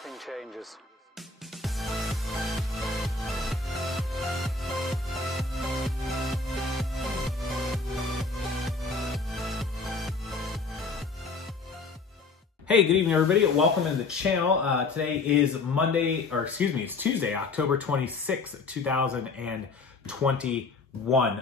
everything changes. Hey, good evening, everybody. Welcome to the channel. Today is it's Tuesday, October 26th, 2021.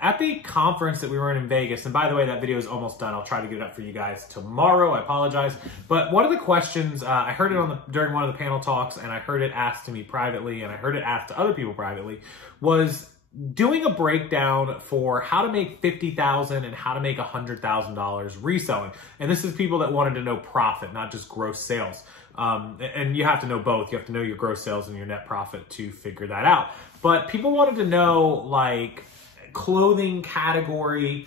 At the conference that we were in Vegas, and by the way, that video is almost done. I'll try to get it up for you guys tomorrow. I apologize. But one of the questions, I heard it during one of the panel talks, and I heard it asked to me privately, and I heard it asked to other people privately, was doing a breakdown for how to make $50,000 and how to make $100,000 reselling. And this is people that wanted to know profit, not just gross sales. And you have to know both. You have to know your gross sales and your net profit to figure that out. But people wanted to know, like, clothing category,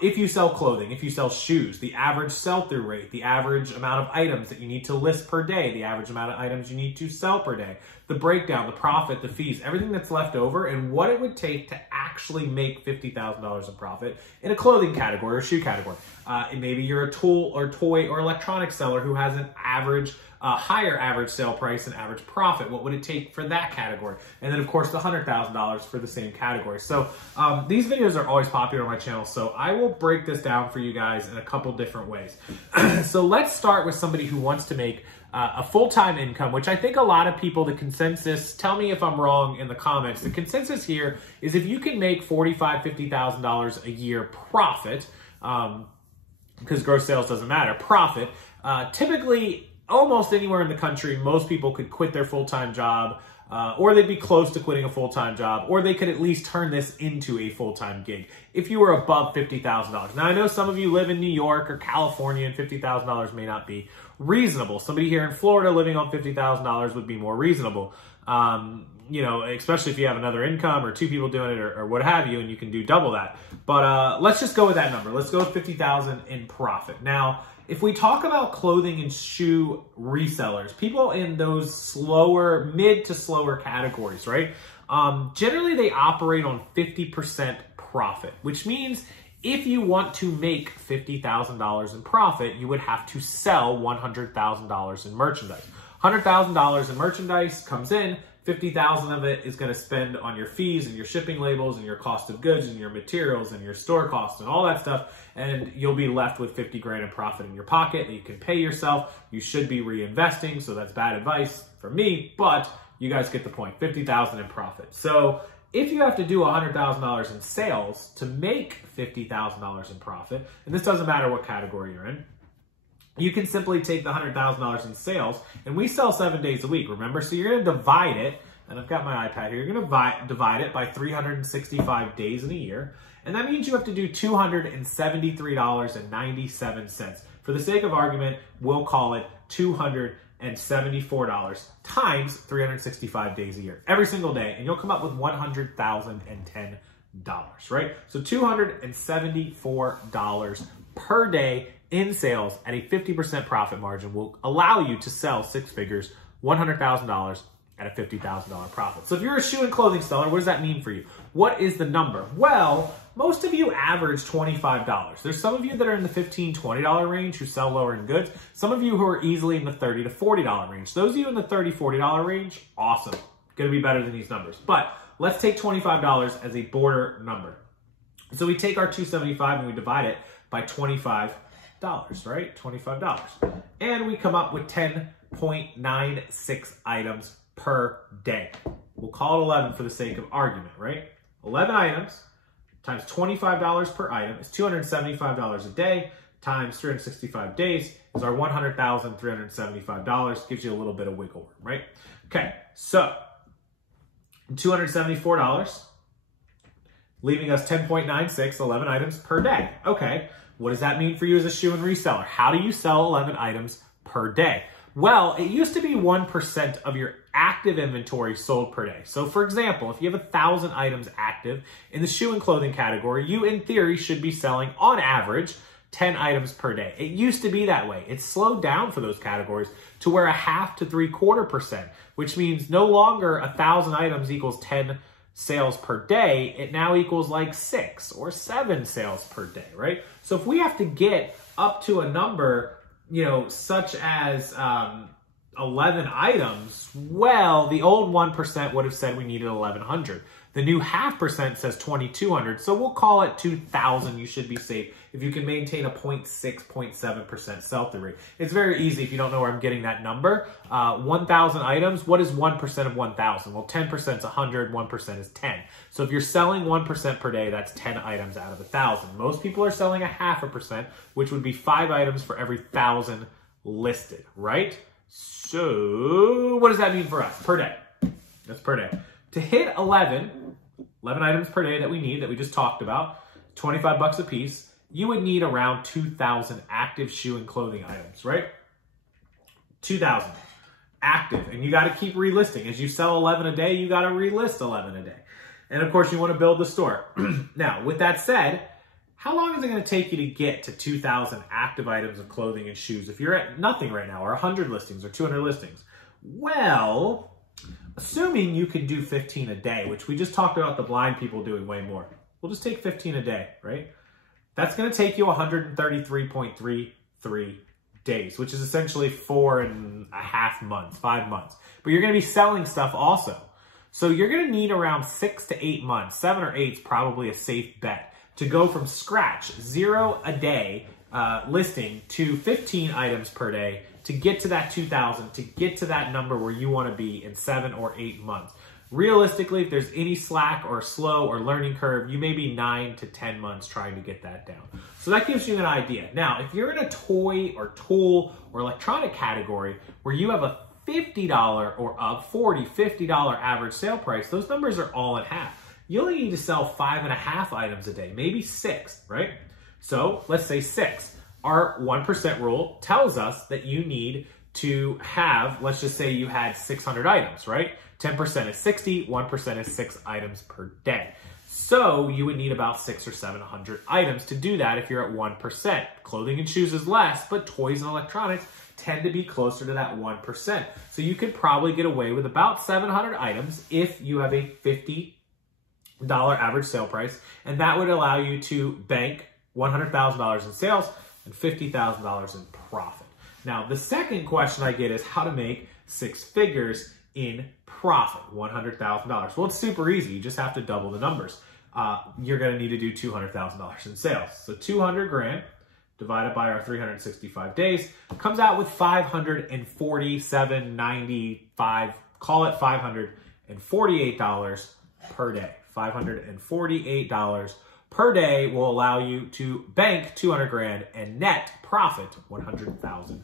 if you sell clothing, if you sell shoes, the average sell-through rate, the average amount of items that you need to list per day, the average amount of items you need to sell per day, the breakdown, the profit, the fees, everything that's left over, and what it would take to actually make $50,000 in profit in a clothing category or shoe category. And maybe you're a tool or toy or electronic seller who has an average higher average sale price and average profit. What would it take for that category? And then, of course, the $100,000 for the same category. So these videos are always popular on my channel, so I will break this down for you guys in a couple different ways. So let's start with somebody who wants to make a full-time income, which I think a lot of people, the consensus, tell me if I'm wrong in the comments, the consensus here is if you can make $45,000, $50,000 a year profit, because gross sales doesn't matter, profit, typically almost anywhere in the country, most people could quit their full-time job, or they'd be close to quitting a full-time job, or they could at least turn this into a full-time gig if you were above $50,000. Now, I know some of you live in New York or California, and $50,000 may not be reasonable. Somebody here in Florida living on $50,000 would be more reasonable, you know, especially if you have another income or two people doing it or what have you, and you can do double that. But let's just go with that number. Let's go with $50,000 in profit. Now, if we talk about clothing and shoe resellers, people in those slower, mid to slower categories, right? Generally, they operate on 50% profit, which means if you want to make $50,000 in profit, you would have to sell $100,000 in merchandise. $100,000 in merchandise comes in, 50,000 of it is going to spend on your fees and your shipping labels and your cost of goods and your materials and your store costs and all that stuff, and you'll be left with 50 grand in profit in your pocket that you can pay yourself. You should be reinvesting, so that's bad advice for me, but you guys get the point. 50,000 in profit. So if you have to do $100,000 in sales to make $50,000 in profit, and this doesn't matter what category you're in, you can simply take the $100,000 in sales, and we sell 7 days a week, remember? So you're going to divide it, and I've got my iPad here, you're going to divide it by 365 days in a year, and that means you have to do $273.97. For the sake of argument, we'll call it $274 times 365 days a year, every single day, and you'll come up with $100,010, right? So $274 per day in sales at a 50% profit margin will allow you to sell six figures, $100,000 at a $50,000 profit. So if you're a shoe and clothing seller, what does that mean for you? What is the number? Well, most of you average $25. There's some of you that are in the $15, $20 range who sell lower end goods. Some of you who are easily in the $30 to $40 range. Those of you in the $30, $40 range, awesome. Gonna be better than these numbers. But let's take $25 as a border number. So we take our $275 and we divide it by $25, right? $25. And we come up with 10.96 items per day. We'll call it 11 for the sake of argument, right? 11 items times $25 per item is $275 a day times 365 days is our $100,375. Gives you a little bit of wiggle room, right? Okay, so $274, leaving us 10.96, 11 items per day. Okay, what does that mean for you as a shoe and reseller? How do you sell 11 items per day? Well, it used to be 1% of your active inventory sold per day. So for example, if you have 1,000 items active in the shoe and clothing category, you in theory should be selling on average 10 items per day. It used to be that way. It's slowed down for those categories to where 0.5 to 0.75%, which means no longer 1,000 items equals 10 sales per day. It now equals like 6 or 7 sales per day, right? So if we have to get up to a number, you know, such as 11 items, well, the old 1% would have said we needed 1,100. The new 0.5% says 2,200, so we'll call it 2,000. You should be safe if you can maintain a 0.6, 0.7% sell-through rate. It's very easy if you don't know where I'm getting that number. 1,000 items, what is 1% of 1,000? Well, 10% is 100, 1% is 10. So if you're selling 1% per day, that's 10 items out of 1,000. Most people are selling 0.5%, which would be 5 items for every 1,000 listed, right? So what does that mean for us per day? That's per day. To hit 11 items per day that we need, that we just talked about, 25 bucks a piece, you would need around 2,000 active shoe and clothing items, right? 2,000 active, and you got to keep relisting. As you sell 11 a day, you got to relist 11 a day. And of course, you want to build the store. Now, with that said, how long is it going to take you to get to 2,000 active items of clothing and shoes if you're at nothing right now, or 100 listings or 200 listings? Well, assuming you can do 15 a day, which we just talked about the blind people doing way more. We'll just take 15 a day, right? That's going to take you 133.33 days, which is essentially 4.5 months, 5 months. But you're going to be selling stuff also. So you're going to need around 6 to 8 months. 7 or 8 is probably a safe bet to go from scratch, 0 a day listing, to 15 items per day, to get to that 2,000, to get to that number where you want to be in 7 or 8 months. Realistically, if there's any slack or slow or learning curve, you may be 9 to 10 months trying to get that down. So that gives you an idea. Now, if you're in a toy or tool or electronic category where you have a $50 or a $40, $50 average sale price, those numbers are all in half. You only need to sell 5.5 items a day, maybe 6, right? So let's say 6. Our 1% rule tells us that you need to have, let's just say you had 600 items, right? 10% is 60, 1% is 6 items per day. So you would need about 600 or 700 items to do that if you're at 1%. Clothing and shoes is less, but toys and electronics tend to be closer to that 1%. So you could probably get away with about 700 items if you have a $50 average sale price, and that would allow you to bank $100,000 in sales and $50,000 in profit. Now, the second question I get is how to make 6 figures in profit, $100,000. Well, it's super easy. You just have to double the numbers. You're going to need to do $200,000 in sales. So 200 grand divided by our 365 days comes out with $547.95, call it $548 per day. $548 per day will allow you to bank 200 grand and net profit $100,000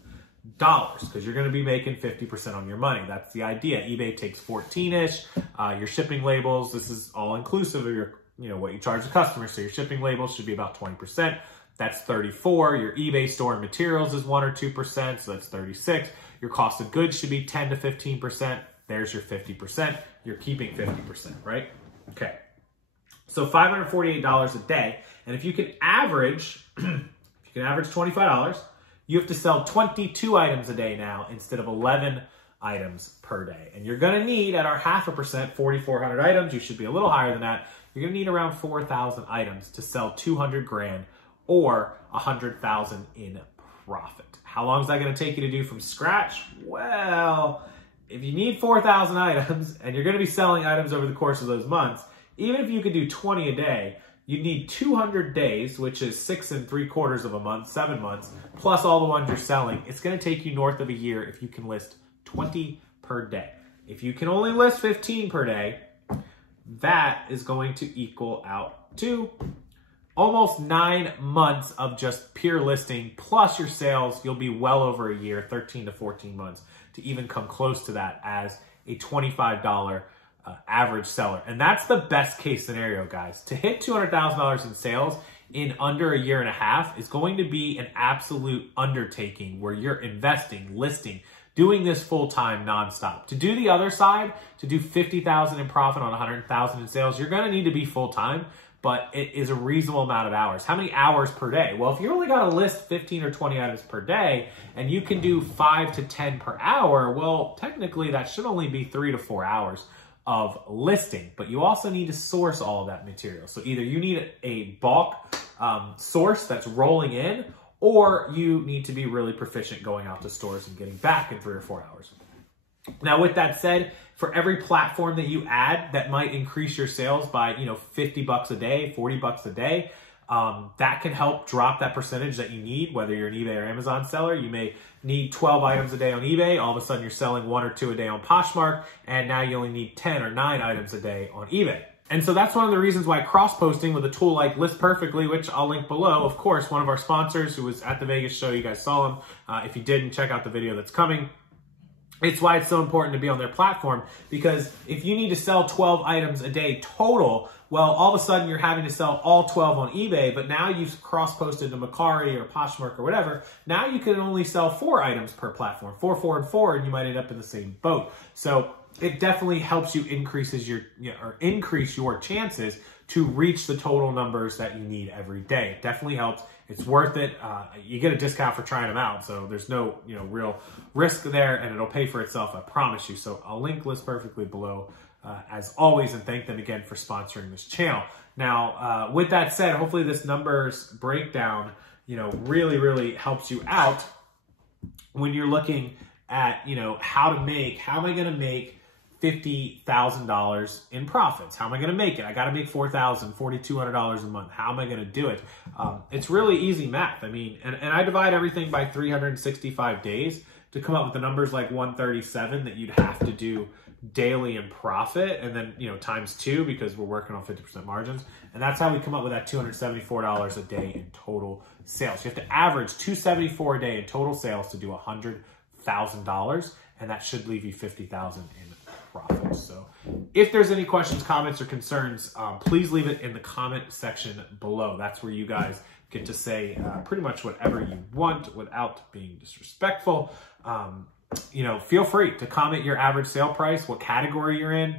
because you're going to be making 50% on your money. That's the idea. eBay takes 14-ish. Your shipping labels, this is all inclusive of your, what you charge the customer. So your shipping labels should be about 20%. That's 34. Your eBay store and materials is 1 or 2%. So that's 36. Your cost of goods should be 10 to 15%. There's your 50%. You're keeping 50%, right? Okay, so $548 a day, and if you can average, $25, you have to sell 22 items a day now instead of 11 items per day. And you're going to need, at our 0.5%, 4,400 items. You should be a little higher than that. You're going to need around 4,000 items to sell 200 grand or 100,000 in profit. How long is that going to take you to do from scratch? Well, if you need 4,000 items and you're going to be selling items over the course of those months, even if you could do 20 a day, you need 200 days, which is 6 3/4 of a month, 7 months, plus all the ones you're selling. It's going to take you north of a year if you can list 20 per day. If you can only list 15 per day, that is going to equal out to almost 9 months of just pure listing, plus your sales. You'll be well over a year, 13 to 14 months, to even come close to that as a $25 average seller. And that's the best case scenario, guys. To hit $200,000 in sales in under a year and a half is going to be an absolute undertaking where you're investing, listing, doing this full-time nonstop. To do the other side, to do 50,000 in profit on 100,000 in sales, you're going to need to be full-time, but it is a reasonable amount of hours. How many hours per day? Well, if you only got to list 15 or 20 items per day and you can do 5 to 10 per hour, well, technically that should only be 3 to 4 hours of listing, but you also need to source all of that material. So either you need a bulk source that's rolling in, or you need to be really proficient going out to stores and getting back in 3 or 4 hours. Now, with that said, for every platform that you add that might increase your sales by, $50 a day, $40 a day, that can help drop that percentage that you need, whether you're an eBay or Amazon seller. You may need 12 items a day on eBay. All of a sudden, you're selling 1 or 2 a day on Poshmark, and now you only need 10 or 9 items a day on eBay. And so that's one of the reasons why cross-posting with a tool like List Perfectly, which I'll link below, of course, one of our sponsors who was at the Vegas show, you guys saw him. If you didn't, check out the video that's coming. It's why it's so important to be on their platform, because if you need to sell 12 items a day total, well, all of a sudden you're having to sell all 12 on eBay, but now you've cross-posted to Mercari or Poshmark or whatever. Now you can only sell 4 items per platform, 4, 4, and 4, and you might end up in the same boat. So it definitely helps you increase your chances to reach the total numbers that you need every day. It definitely helps. It's worth it. You get a discount for trying them out, so there's no real risk there, and it'll pay for itself, I promise you. So I'll link List Perfectly below as always, and thank them again for sponsoring this channel. Now, with that said, hopefully this numbers breakdown, really, really helps you out when you're looking at, how am I going to make $50,000 in profits? How am I going to make it? I got to make $4,000, $4,200 a month. How am I going to do it? It's really easy math. I mean, and I divide everything by 365 days to come up with the numbers like 137 that you'd have to do daily in profit, and then times 2 because we're working on 50% margins, and that's how we come up with that $274 a day in total sales. You have to average $274 a day in total sales to do $100,000, and that should leave you $50,000 in profit. So if there's any questions, comments, or concerns, please leave it in the comment section below. That's where you guys get to say pretty much whatever you want without being disrespectful. Feel free to comment your average sale price, what category you're in,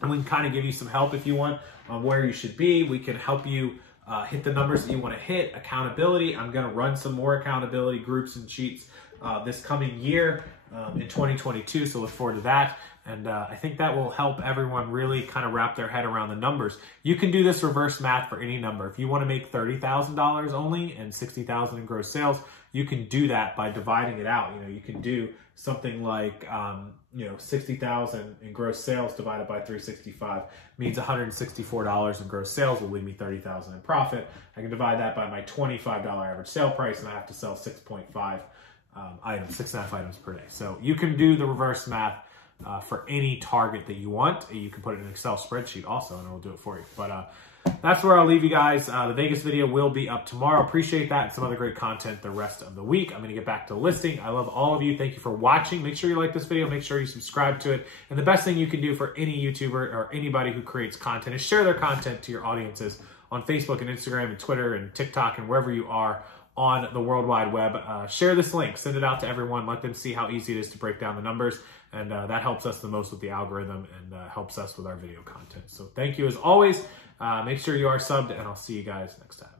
and we can kind of give you some help if you want on where you should be. We can help you hit the numbers that you want to hit. Accountability, I'm going to run some more accountability groups and sheets this coming year in 2022, so look forward to that. And I think that will help everyone really kind of wrap their head around the numbers. You can do this reverse math for any number. If you want to make $30,000 only and $60,000 in gross sales, you can do that by dividing it out. You can do something like, 60,000 in gross sales divided by 365 means $164 in gross sales will leave me $30,000 in profit. I can divide that by my $25 average sale price, and I have to sell 6.5 items, 6.5 items per day. So you can do the reverse math for any target that you want. You can put it in an Excel spreadsheet also, and it'll do it for you. But that's where I'll leave you guys. The Vegas video will be up tomorrow. Appreciate that and some other great content the rest of the week. I'm going to get back to listing. I love all of you. Thank you for watching. Make sure you like this video. Make sure you subscribe to it. And the best thing you can do for any YouTuber or anybody who creates content is share their content to your audiences on Facebook and Instagram and Twitter and TikTok and wherever you are on the World Wide Web. Share this link. Send it out to everyone. Let them see how easy it is to break down the numbers. And that helps us the most with the algorithm and helps us with our video content. So thank you as always. Make sure you are subbed, and I'll see you guys next time.